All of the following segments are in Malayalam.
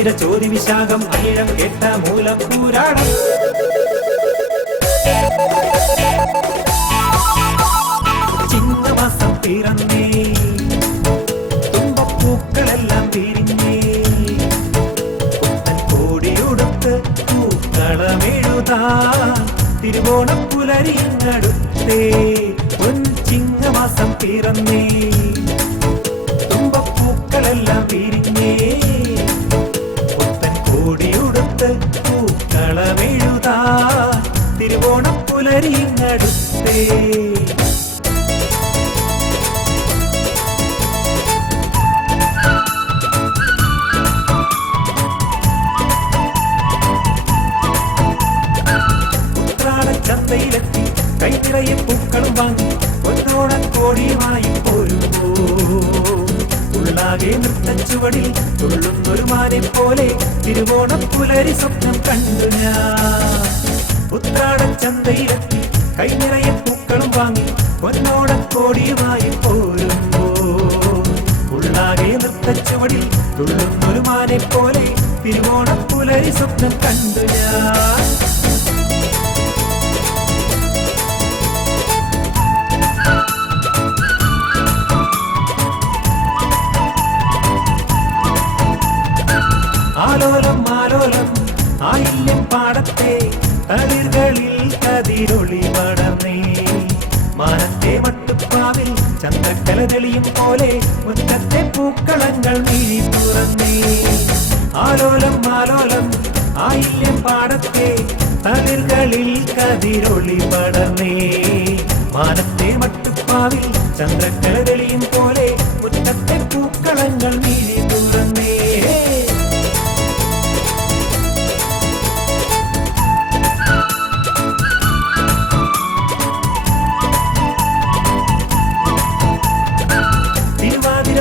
ചോതി വിശാഖം അയിഴം കേട്ട മൂലപ്പൂരാടം ചിങ്ങമാസം പിറന്നേ തുമ്പപ്പൂക്കളെല്ലാം വിരിഞ്ഞേ പുത്തൻ കോടിയുടുത്ത് പൂക്കളമെഴുതാൻ തിരുവോണം പുലരിങ്ങടുത്തേ ചിങ്ങമാസം പിറന്നേ തുമ്പപ്പൂക്കളെല്ലാം വിരിഞ്ഞേ പുത്തൻ കോടിയുടുത്ത് പൂക്കളമെഴുതാൻ തിരുവോണം പുലരിങ്ങടുത്തേ ചന്തയിലെത്തി കൈ നിറയെ പൂക്കളും വാങ്ങി പൊന്നോണക്കോടിയുമായി പോരുമ്പോ ഉള്ളാകെ നൃത്തച്ചുവടിൽ തുള്ളുന്നൊരു മാനെ പോലെ തിരുവോണം പുലരി സ്വപ്നം കണ്ടു ഞാൻ ഉത്രാടൻ ചന്തയിലെത്തി കൈ നിറയെ പൂക്കളും വാങ്ങി പൊന്നോണക്കോടിയുമായി പോരുമ്പോ ഉള്ളാകെ നൃത്തച്ചുവടിൽ തുള്ളുന്നൊരു മാനെ പോലെ തിരുവോണം പുലരി സ്വപ്നം കണ്ടു ഞാൻ ആലോലം ആലോലം ആയില്യം പാടത്തെ തളിർകളിൽ കതിരൊളി പടർന്നേ മാനത്തെ മട്ടുപ്പാവിൽ ചന്ദ്രക്കല തെളിയും പോലെ മുറ്റത്തെ പൂക്കളങ്ങൾ മിഴി തുറന്നേ ആലോലം ആലോലം ആയില്യം പാടത്തെ തളിർകളിൽ കതിരൊളി പടർന്നേ മാനത്തെ മട്ടുപ്പാവിൽ ചന്ദ്രക്കല തെളിയും പോലെ മുറ്റത്തെ പൂക്കളങ്ങൾ മിഴി തുറന്നേ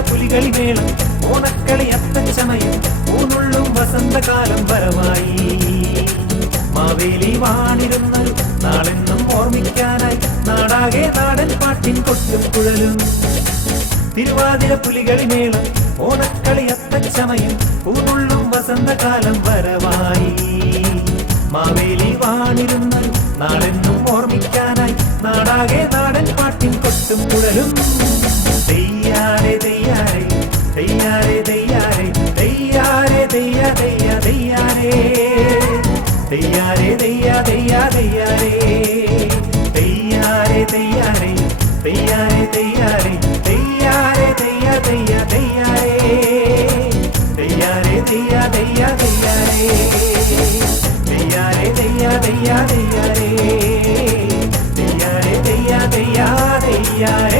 പുലികളിമേളം ഓണക്കളി അത്തച്ചമയം ഊന്നുള്ളും വസന്തകാലം വരമായി മാവേലി വാണിരുന്നൊരു നാളെന്നും ഓർമ്മിക്കാനായി നാടാകെ നാടൻ പാട്ടിൻ കൊട്ടും കുഴലും തിരുവാതിര പുലികളിമേളം ഓണക്കളി അത്തച്ചമയം ഊന്നുള്ളും വസന്തകാലം വരമായി മാവേലി വാണിരുന്നൊരു നാളെന്നും ഓർമ്മിക്കാനായി നാടാകെ നാടൻ പാട്ടിൻ കൊട്ടും കുഴലും ദയ്യാരെ ദയ്യാരെ ദയ്യാരെ ദയ്യാരെ ദയ്യാരെ ദയ്യ ദയ്യ ദയ്യാരെ ദയ്യാരെ ദയ്യ ദയ്യ ദയ്യാരെ ദയ്യാരെ ദയ്യാരെ ദയ്യാരെ ദയ്യാരെ ദയ്യാരെ ദയ്യ ദയ്യ ദയ്യാരെ ദയ്യാരെ ദയ്യ ദയ്യ ദയ്യാരെ ദയ്യാരെ ദയ്യ ദയ്യ ദയ്യാരെ ദയ്യാരെ ദയ്യ ദയ്യ ദയ്യാരെ